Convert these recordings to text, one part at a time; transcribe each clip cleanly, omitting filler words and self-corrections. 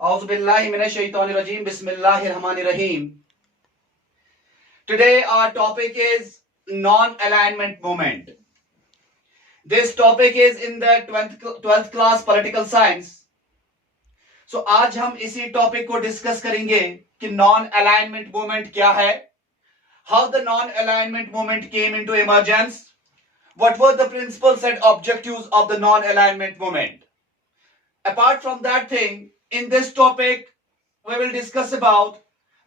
Auzubillahi minash-shaytanir-rajim. Bismillahir-rahmanir-rahim. Today our topic is non-alignment movement. This topic is in the 12th class political science. So आज हम इसी topic को discuss करेंगे कि non alignment movement क्या है, how the non-alignment movement came into emergence, what were the principles and objectives of the non-alignment movement. Apart from that thing, in this topic we will discuss about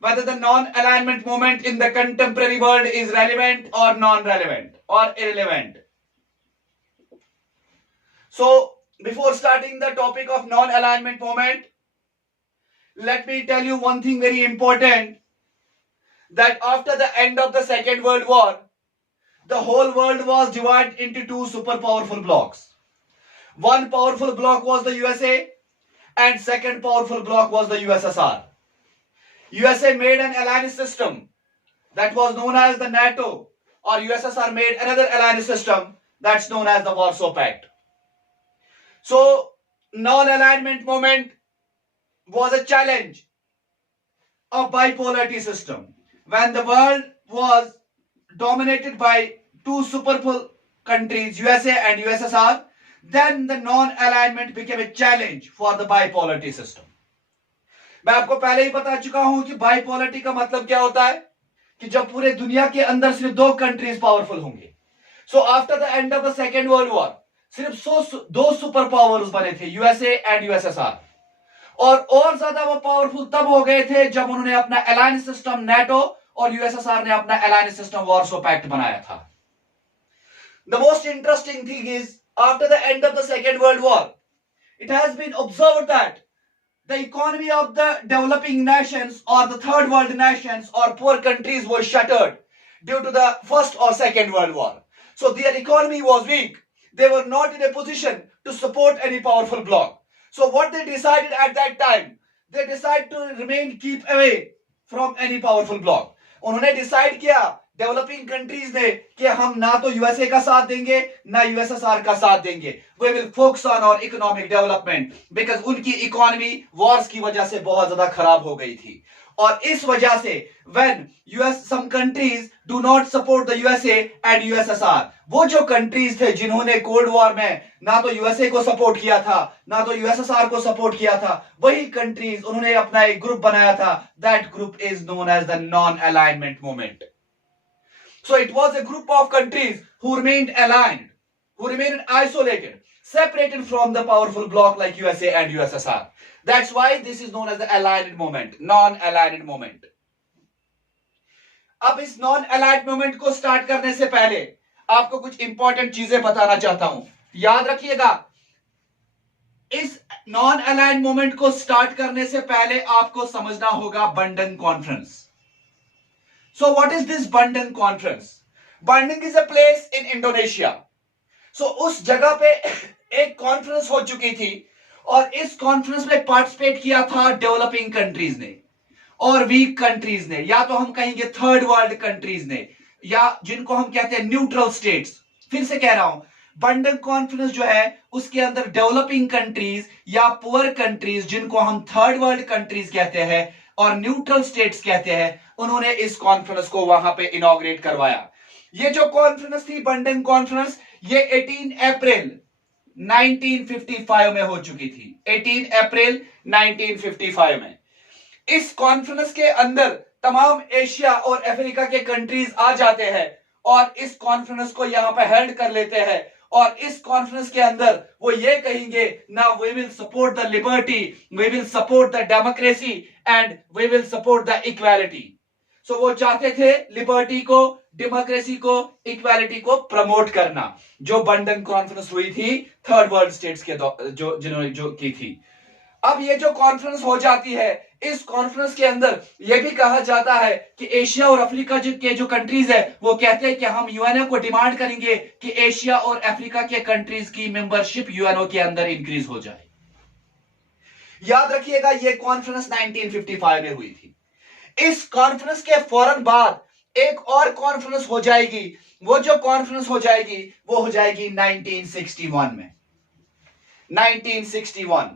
whether the non-alignment movement in the contemporary world is relevant or non-relevant or irrelevant. So before starting the topic of non-alignment movement, let me tell you one thing very important, that after the end of the Second World War, the whole world was divided into two super powerful blocks. One powerful bloc was the USA and second powerful bloc was the USSR. USA made an alliance system that was known as the NATO, or USSR made another alliance system that's known as the Warsaw Pact. So non-alignment movement was a challenge of bipolarity system. When the world was dominated by two superpower countries, USA and USSR, then the non-alignment became a challenge for the bipolarity system. मैं आपको पहले ही बता चुका हूं कि बाइपोलरिटी का मतलब क्या होता है, कि जब पूरे दुनिया के अंदर सिर्फ दो कंट्रीज पावरफुल होंगे. So after the end of the second world war सिर्फ दो सुपर पावर्स बने थे, यूएसए एंड यूएसएसआर. और ज्यादा वो पावरफुल तब हो गए थे जब उन्होंने अपना अलायंस सिस्टम नेटो और यूएसएसआर ने अपना अलायंस सिस्टम वॉर्सो पैक्ट बनाया था. The most interesting thing is, after the end of the Second World War, it has been observed that the economy of the developing nations or the third world nations or poor countries was shattered due to the First or Second World War. So their economy was weak. They were not in a position to support any powerful bloc. So what they decided at that time, they decided to keep away from any powerful bloc. उन्होंने decide किया developing countries ने कि हम ना तो USA का साथ देंगे ना यूएसएसआर का साथ देंगे. वी विल फोकस ऑन और इकोनॉमिक डेवलपमेंट, बिकॉज उनकी इकोनॉमी वॉर्स की वजह से बहुत ज्यादा खराब हो गई थी. और इस वजह से when US some countries do not support the USA and USSR, वो जो कंट्रीज थे जिन्होंने कोल्ड वॉर में ना तो यूएसए को सपोर्ट किया था ना तो यूएसएसआर को सपोर्ट किया था, वही कंट्रीज उन्होंने अपना एक ग्रुप बनाया था. That group is known as the non alignment movement. So it was a group of countries who remained aligned, who remained isolated, separated from the powerful bloc like USA and USSR. That's why this is known as the aligned movement, non-aligned movement. अब इस non-aligned movement को start करने से पहले आपको कुछ important चीजें बताना चाहता हूं. याद रखिएगा, इस non-aligned movement को स्टार्ट करने से पहले आपको समझना होगा बंडन conference. So what is this Bandung conference? Bandung is a place in Indonesia. So उस जगह पे एक कॉन्फ्रेंस हो चुकी थी और इस कॉन्फ्रेंस में पार्टिसिपेट किया था डेवलपिंग कंट्रीज ने और वीक कंट्रीज ने, या तो हम कहेंगे थर्ड वर्ल्ड कंट्रीज ने, या जिनको हम कहते हैं न्यूट्रल स्टेट्स. फिर से कह रहा हूं, बंडंग कॉन्फ्रेंस जो है उसके अंदर डेवलपिंग कंट्रीज या पुअर कंट्रीज, जिनको हम थर्ड वर्ल्ड कंट्रीज कहते हैं और न्यूट्रल स्टेट्स कहते हैं, उन्होंने इस कॉन्फ्रेंस को वहां पे इनॉग्रेट करवाया. ये जो कॉन्फ्रेंस थी बंडंग कॉन्फ्रेंस, ये 18 अप्रैल 1955 में हो चुकी थी. 18 अप्रैल 1955 में. इस कॉन्फ्रेंस के अंदर तमाम एशिया और अफ्रीका के कंट्रीज आ जाते हैं और इस कॉन्फ्रेंस को यहां पे हेल्ड कर लेते हैं. और इस कॉन्फ्रेंस के अंदर वो ये कहेंगे, ना we will support the liberty, we will support the democracy and we will support the equality. So वो चाहते थे लिबर्टी को, डेमोक्रेसी को, इक्वालिटी को प्रमोट करना, जो बंडन कॉन्फ्रेंस हुई थी थर्ड वर्ल्ड स्टेट्स के जिन्होंने जो की थी. अब ये जो कॉन्फ्रेंस हो जाती है, इस कॉन्फ्रेंस के अंदर यह भी कहा जाता है कि एशिया और अफ्रीका के जो कंट्रीज है वो कहते हैं कि हम यूएनओ को डिमांड करेंगे कि एशिया और अफ्रीका के कंट्रीज की मेंबरशिप यूएनओ के अंदर इंक्रीज हो जाए. याद रखिएगा, ये कॉन्फ्रेंस 1955 में हुई थी. इस कॉन्फ्रेंस के फौरन बाद एक और कॉन्फ्रेंस हो जाएगी. वो जो कॉन्फ्रेंस हो जाएगी वो हो जाएगी 1961 में. 1961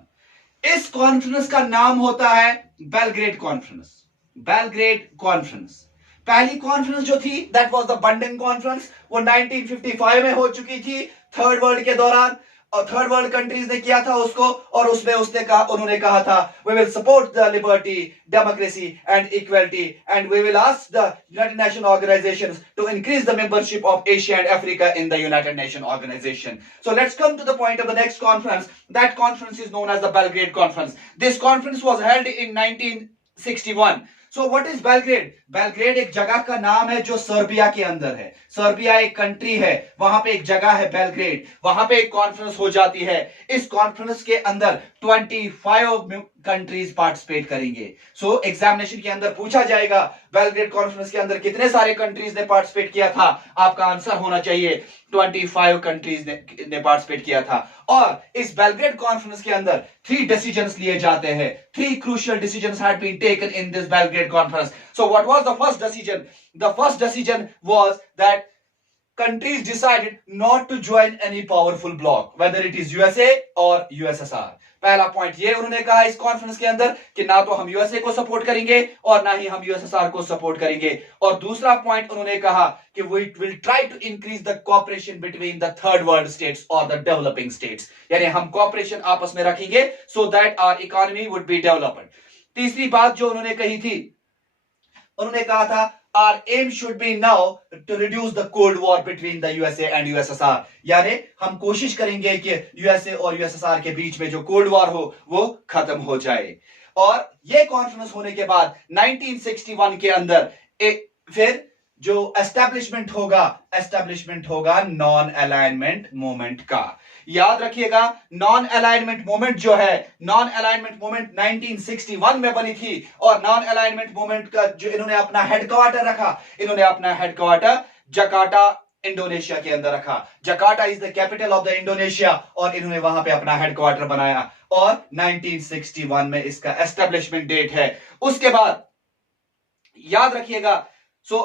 इस कॉन्फ्रेंस का नाम होता है बेलग्रेड कॉन्फ्रेंस। बेलग्रेड कॉन्फ्रेंस पहली कॉन्फ्रेंस जो थी दैट वाज द बंडन कॉन्फ्रेंस, वो 1955 में हो चुकी थी थर्ड वर्ल्ड के दौरान, और थर्ड वर्ल्ड कंट्रीज ने किया था उसको, और उसमें उन्होंने कहा था we will support the liberty, democracy and equality and we will ask the United Nation organisations to increase the membership of Asia and Africa in the United Nation organisation. So let's come to the point of the next conference. That conference is known as the Belgrade conference. This conference was held in 1961। So what is Belgrade? Belgrade एक जगह का नाम है जो Serbia के अंदर है। Serbia एक कंट्री है, वहां पे एक जगह है बेलग्रेड, वहां पे एक कॉन्फ्रेंस हो जाती है। इस कॉन्फ्रेंस के अंदर 25 कंट्रीज पार्टिसिपेट करेंगे। सो एग्जामिनेशन के अंदर पूछा जाएगा बेलग्रेड कॉन्फ्रेंस के अंदर कितने सारे कंट्रीज ने पार्टिसिपेट किया था, आपका आंसर होना चाहिए 25 कंट्रीज ने पार्टिसिपेट किया था। और इस बेलग्रेड कॉन्फ्रेंस के अंदर 3 डिसीजंस लिए जाते हैं। 3 crucial decisions had been taken in this Belgrade conference. So what was the first decision? The first decision was that countries decided not to join any powerful bloc, whether it is USA or USSR. पहला point ये उन्होंने कहा इस conference के अंदर कि ना तो हम यूएसए को सपोर्ट करेंगे और ना ही हम यूएसएसआर को सपोर्ट करेंगे। और दूसरा पॉइंट उन्होंने कहा कि we will try to increase the cooperation between the third world states और द डेवलपिंग स्टेट्स, यानी हम कोऑपरेशन आपस में रखेंगे so that our economy would be developed. तीसरी बात जो उन्होंने कही थी, उन्होंने कहा था our aim should be now to reduce the cold war between the USA and USSR, यानी हम कोशिश करेंगे कि यूएसए और यूएसएसआर के बीच में जो कोल्ड वॉर हो वो खत्म हो जाए। और ये कॉन्फ्रेंस होने के बाद 1961 के अंदर फिर जो एस्टैब्लिशमेंट होगा नॉन अलाइनमेंट मूवमेंट का। याद रखिएगा नॉन अलाइनमेंट मूवमेंट जो है, नॉन अलाइनमेंट मूवमेंट 1961 में बनी थी, और नॉन अलाइनमेंट मूवमेंट का जो इन्होंने अपना हेडक्वार्टर रखा, इन्होंने अपना हेडक्वार्टर जकार्ता इंडोनेशिया के अंदर रखा। Jakarta is the capital of the Indonesia, और इन्होंने वहां पे अपना हेडक्वार्टर बनाया, और 1961 में इसका एस्टेब्लिशमेंट डेट है। उसके बाद याद रखिएगा,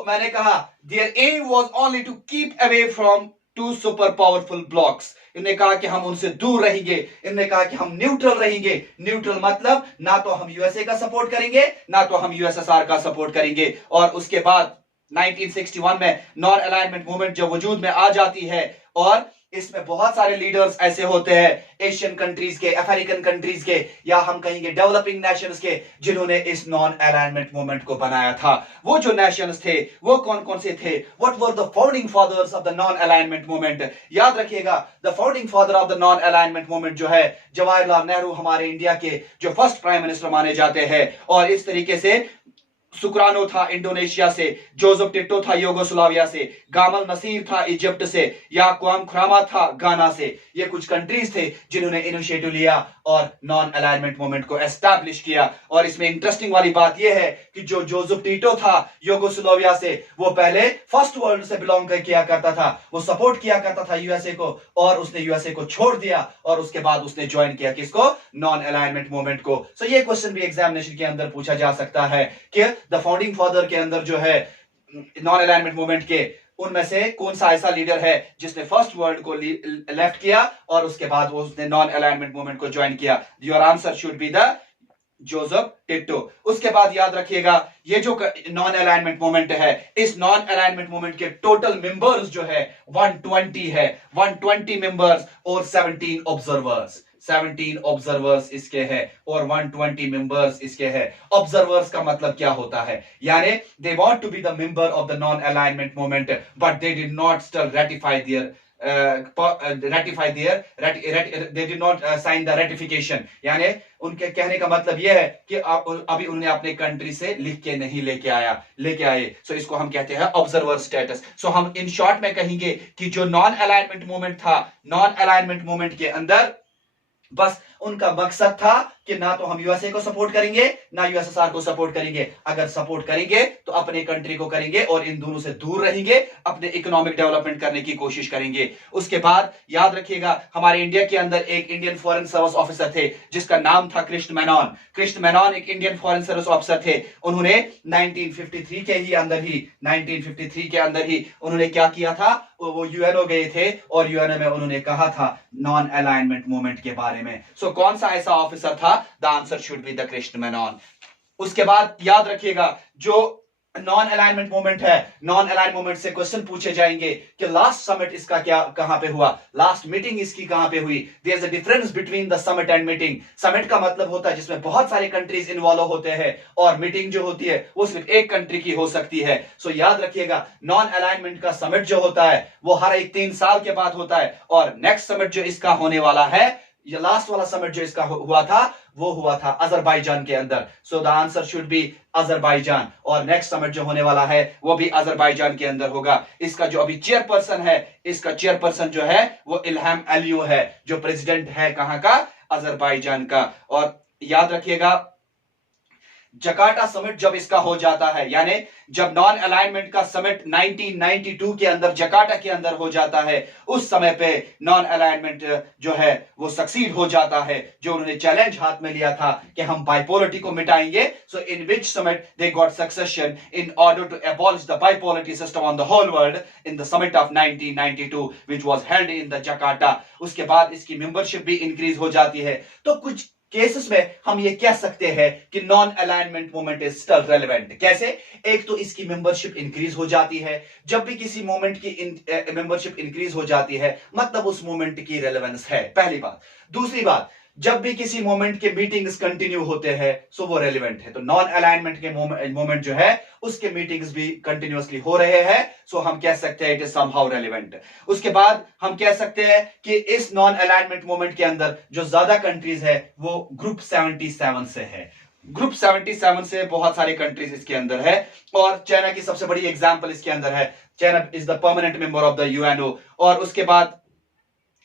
मैंने कहा their aim was only to keep away from 2 super powerful blocks. इन्होंने कहा कि हम उनसे दूर रहेंगे, इन्होंने कहा कि हम न्यूट्रल रहेंगे। न्यूट्रल मतलब ना तो हम यूएसए का सपोर्ट करेंगे ना तो हम यूएसएसआर का सपोर्ट करेंगे। और उसके बाद 1961 में नॉन अलाइनमेंट मूवमेंट जो वजूद में आ जाती है, और इसमें बहुत सारे लीडर्स ऐसे होते हैं एशियन कंट्रीज के, अफ्रीकन कंट्रीज के, या हम कहेंगे डेवलपिंग नेशंस के, जिन्होंने इस नॉन अलाइनमेंट मूवमेंट को बनाया था। वो जो नेशंस थे वो कौन कौन से थे? What were the founding fathers of the non alignment movement? याद रखिएगा the founding father of the non alignment movement जो है जवाहरलाल नेहरू, हमारे इंडिया के जो फर्स्ट प्राइम मिनिस्टर माने जाते हैं। और इस तरीके से सुक्रानो था इंडोनेशिया से, जोसेफ टिटो था युगोस्लाविया से, गामल नसीर था इजिप्ट से, या क्वाम खुरामा था गाना से। ये कुछ कंट्रीज थे जिन्होंने इनिशिएटिव लिया और नॉन अलाइनमेंट मूवमेंट को एस्टैब्लिश किया। और इसमें इंटरेस्टिंग वाली बात यह है कि जो जोसेफ टिटो था युगोस्लाविया से, वो पहले फर्स्ट वर्ल्ड से बिलोंग किया करता था, वो सपोर्ट किया करता था यूएसए को, और उसने यूएसए को छोड़ दिया और उसके बाद उसने ज्वाइन किया किसको? नॉन अलाइनमेंट मूवमेंट को। सो ये क्वेश्चन भी एग्जामिनेशन के अंदर पूछा जा सकता है कि द फाउंडिंग फादर के अंदर जो है नॉन अलाइनमेंट मूवमेंट के, उनमें से कौन सा ऐसा लीडर है जिसने फर्स्ट वर्ल्ड को लेफ्ट किया और उसके बाद वो उसने नॉन अलाइनमेंट मूवमेंट को ज्वाइन किया? Your answer should be the Joseph Tito. उसके बाद याद रखिएगा ये जो नॉन अलाइनमेंट मूवमेंट है, इस नॉन अलाइनमेंट मूवमेंट के टोटल मेंबर्स जो है 120 है, 120 मेंबर्स और 17 ऑब्जर्वर्स। 17 ऑब्जर्वर्स इसके हैं और 120 मेंबर्स इसके हैं। ऑब्जर्वर्स का मतलब क्या होता है? यानी they want to be the member of the non alignment movement but they did not still ratify they did not sign the ratification। यानी उनके कहने का मतलब यह है कि अभी उन्होंने अपने कंट्री से लिख के नहीं लेके आए। सो इसको हम कहते हैं ऑब्जर्वर स्टेटस। सो हम इन शॉर्ट में कहेंगे कि जो नॉन अलाइनमेंट मूवमेंट था, नॉन अलाइनमेंट मूवमेंट के अंदर बस उनका मकसद था कि ना तो हम यूएसए को सपोर्ट करेंगे ना यूएसएसआर को सपोर्ट करेंगे। अगर सपोर्ट करेंगे तो अपने कंट्री को करेंगे और इन दोनों से दूर रहेंगे, अपने इकोनॉमिक डेवलपमेंट करने की कोशिश करेंगे। उसके बाद याद रखिएगा हमारे इंडिया के अंदर एक इंडियन फॉरेन सर्विस ऑफिसर थे जिसका नाम था कृष्ण मेनन। कृष्ण मेनन एक इंडियन फॉरेन सर्विस ऑफिसर थे। उन्होंने 1953 के अंदर ही उन्होंने क्या किया था? वो यूएनओ गए थे और यूएनओ में उन्होंने कहा था नॉन अलाइनमेंट मूवमेंट के बारे में। सो सो कौन सा ऐसा ऑफिसर था? The answer should be the Krishna Menon. उसके बाद याद रखिएगा जो नॉन अलाइनमेंट मूवमेंट है, नॉन अलाइन मूवमेंट से क्वेश्चन पूछे जाएंगे कि लास्ट समिट इसका क्या कहां पे हुआ, लास्ट मीटिंग इसकी कहां पे हुई। There is a difference between the summit and meeting. Summit का मतलब होता है जिसमें बहुत सारे कंट्रीज इन्वॉल्व होते हैं, और मीटिंग जो होती है वो सिर्फ एक कंट्री की हो सकती है। सो याद रखिएगा नॉन अलाइनमेंट का समिट जो होता है वो हर एक 3 साल के बाद होता है, और नेक्स्ट समिट जो इसका होने वाला है, ये लास्ट वाला समिट जो इसका हुआ था वो हुआ था अजरबैजान के अंदर। So the answer should be Azerbaijan, और नेक्स्ट समिट जो होने वाला है वो भी अजरबैजान के अंदर होगा। इसका जो अभी चेयरपर्सन है, इसका चेयरपर्सन जो है वो इल्हाम अलियव है, जो प्रेसिडेंट है कहां का? अजरबैजान का। और याद रखिएगा जकार्ता समिट जब इसका हो जाता है, यानी जब नॉन अलाइनमेंट का समिट 1992 के अंदर जकार्ता के अंदर हो जाता है, उस समय पे नॉन अलाइनमेंट जो है वो सक्सीड हो जाता है। जो उन्होंने चैलेंज हाथ में लिया था कि हम बाइपोलरिटी को मिटाएंगे, so in which summit they got succession in order to abolish the bipolarity system on the whole world in the summit of 1992 which was held in the Jakarta. उसके बाद इसकी मेंबरशिप भी इंक्रीज हो जाती है। तो कुछ केसेस में हम ये कह सकते हैं कि non alignment movement is still relevant. कैसे? एक तो इसकी मेंबरशिप इंक्रीज हो जाती है। जब भी किसी मूवमेंट की मेंबरशिप इंक्रीज हो जाती है मतलब उस मूवमेंट की रेलेवेंस है, पहली बात। दूसरी बात, जब भी किसी मोमेंट के मीटिंग्स कंटिन्यू होते हैं सो वो रेलिवेंट है। तो नॉन अलाइनमेंट के मोमेंट जो है उसके मीटिंग्स भी कंटिन्यूअसली हो रहे हैं, सो हम कह सकते हैं इट इज समहाउ रेलिवेंट। उसके बाद हम कह सकते हैं कि इस नॉन अलाइनमेंट मोमेंट के अंदर जो ज्यादा कंट्रीज है वो ग्रुप 77 से है। ग्रुप 77 से बहुत सारे कंट्रीज इसके अंदर है, और चाइना की सबसे बड़ी एग्जांपल इसके अंदर है। China is the permanent member of the UNO. और उसके बाद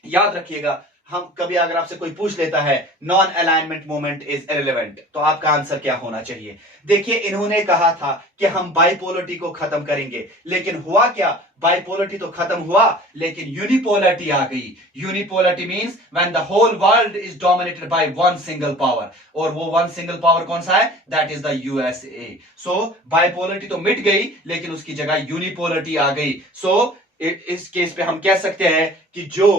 याद रखिएगा, हम कभी अगर आपसे कोई पूछ लेता है non alignment movement is irrelevant, तो आपका आंसर क्या होना चाहिए? देखिए, इन्होंने कहा था कि हम बाइपोलरिटी को खत्म करेंगे, लेकिन हुआ क्या? बाइपोलरिटी तो खत्म हुआ, लेकिन यूनिपोलरिटी आ गई। Unipolarity means when the whole world is dominated by one single power, और वो वन सिंगल पावर कौन सा है? That is the USA. So bipolarity तो मिट गई, लेकिन उसकी जगह यूनिपोलरिटी आ गई। सो इस केस पे हम कह सकते हैं कि जो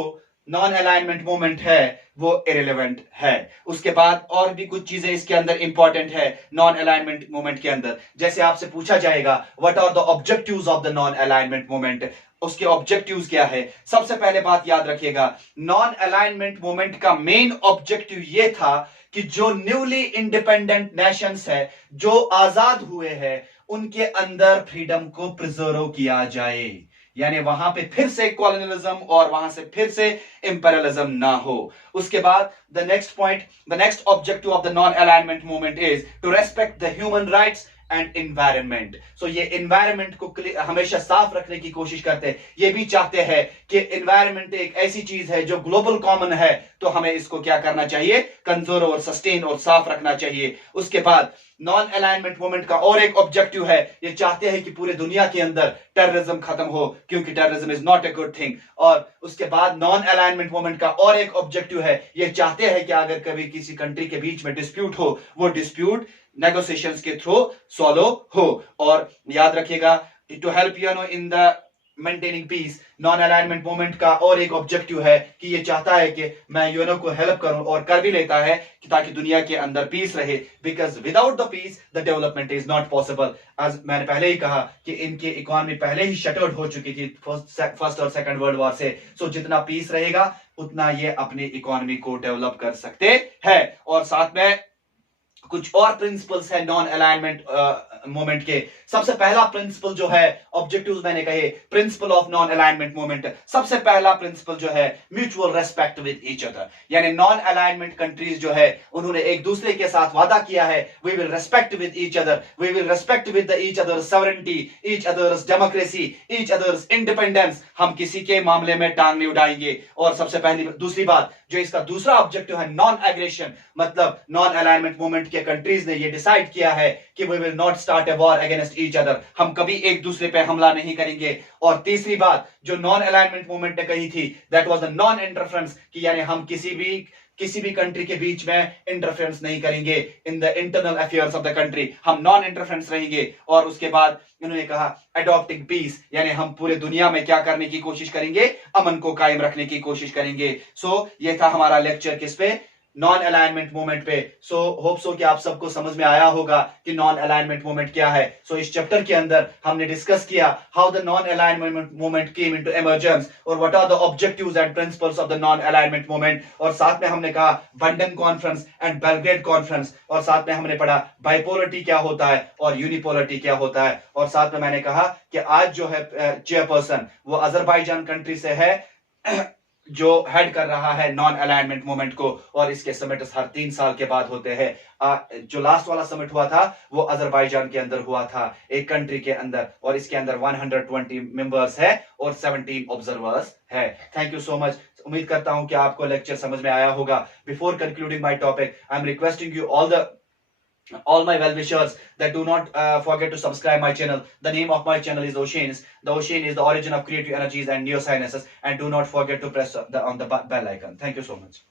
नॉन अलाइनमेंट मूवमेंट है वो इररिलेवेंट है। उसके बाद और भी कुछ चीजें इसके अंदर इंपॉर्टेंट है नॉन अलाइनमेंट मूवमेंट के अंदर। जैसे आपसे पूछा जाएगा what are the objectives of the non alignment movement, उसके ऑब्जेक्टिव्स क्या है? सबसे पहले बात याद रखिएगा, नॉन अलाइनमेंट मूवमेंट का मेन ऑब्जेक्टिव ये था कि जो न्यूली इंडिपेंडेंट नेशंस है, जो आजाद हुए हैं, उनके अंदर फ्रीडम को प्रिजर्व किया जाए, यानी वहां पे फिर से कॉलोनियलिज्म और वहां से फिर से इंपेरियलिज्म ना हो। उसके बाद the next point, the next objective of the non alignment movement is to respect the human rights and environment. So ये इन्वायरमेंट को हमेशा साफ रखने की कोशिश करते हैं। ये भी चाहते हैं कि इन्वायरमेंट एक ऐसी चीज है जो ग्लोबल कॉमन है, तो हमें इसको क्या करना चाहिए? कंजर्व और सस्टेन और साफ रखना चाहिए। उसके बाद नॉन अलाइनमेंट मूवमेंट का और एक ऑब्जेक्टिव है, ये चाहते हैं कि पूरे दुनिया के अंदर टेररिज्म खत्म हो, क्योंकि terrorism is not a good thing. और उसके बाद नॉन अलाइनमेंट मूवमेंट का और एक ऑब्जेक्टिव है, ये चाहते हैं कि अगर कभी किसी कंट्री के बीच में डिस्प्यूट हो, वो डिस्प्यूट नेगोशिएशंस के थ्रू सॉल्व हो। और याद रखिएगा, to help in the maintaining peace, non alignment movement का और एक ऑब्जेक्टिव है कि ये चाहता है कि मैं यूएनओ को हेल्प करूं, और कर भी लेता है कि ताकि दुनिया के अंदर पीस रहे, because without the peace the development is not possible. आज मैंने पहले ही कहा कि इनकी इकोनॉमी पहले ही शट आउट हो चुकी थी फर्स्ट और सेकंड वर्ल्ड वॉर से। सो जितना पीस रहेगा उतना ये अपनी इकोनॉमी को डेवलप कर सकते हैं। और साथ में कुछ और प्रिंसिपल्स है नॉन अलाइनमेंट मूवमेंट के। सबसे पहला प्रिंसिपल जो है, ऑब्जेक्टिव्स मैंने कहे, principle of non alignment movement, सबसे पहला प्रिंसिपल जो है mutual respect with each other. यानी नॉन अलाइनमेंट कंट्रीज जो है उन्होंने एक दूसरे के साथ वादा किया है, we will respect with each other, we will respect with each others sovereignty, each others democracy, each others independence. हम किसी के मामले में टांग नहीं उड़ाएंगे। और सबसे पहली दूसरी बात, जो इसका दूसरा ऑब्जेक्टिव है नॉन एग्रेशन, मतलब नॉन अलाइनमेंट मूवमेंट के कंट्रीज ने ये डिसाइड किया है कि we will not start a war against each other, हम कभी एक दूसरे पे हमला नहीं करेंगे। और तीसरी बात जो नॉन अलाइनमेंट मूवमेंट ने कही थी, that was the non interference, कि यानी हम किसी भी कंट्री के बीच में इंटरफेरेंस नहीं करेंगे in the internal affairs of the country, हम नॉन इंटरफेरेंस रहेंगे। और उसके बाद इन्होंने कहा अडॉप्टिंग पीस, यानी हम पूरे दुनिया में क्या करने की कोशिश करेंगे? अमन को कायम रखने की कोशिश करेंगे। सो ये था हमारा लेक्चर किस पे? नॉन अलाइनमेंट मूवमेंट पे। सो होप सो कि आप सबको समझ में आया होगा कि नॉन अलाइनमेंट मूवमेंट क्या है। सो इस चैप्टर के अंदर हमने डिस्कस किया how the non alignment movement came into emergence और what are the objectives and principles of the non alignment movement, और साथ में हमने कहा Bandung conference and Belgrade conference, और साथ में हमने पढ़ा बाइपोलरिटी क्या होता है और यूनिपोलरिटी क्या होता है, और साथ में मैंने कहा कि आज जो है चेयरपर्सन वो अजरबैजान कंट्री से है जो हेड कर रहा है नॉन अलाइनमेंट मूवमेंट को, और इसके समिट हर 3 साल के बाद होते हैं। जो लास्ट वाला समिट हुआ था वो अजरबैजान के अंदर हुआ था, एक कंट्री के अंदर, और इसके अंदर 120 मेंबर्स है और 17 ऑब्जर्वर्स है। Thank you so much. उम्मीद करता हूं कि आपको लेक्चर समझ में आया होगा। Before concluding my topic, I am requesting you all my well-wishers that do not forget to subscribe my channel. The name of my channel is Oceans. The Ocean is the origin of creative energies and neurosciences, and do not forget to press on the bell icon. Thank you so much.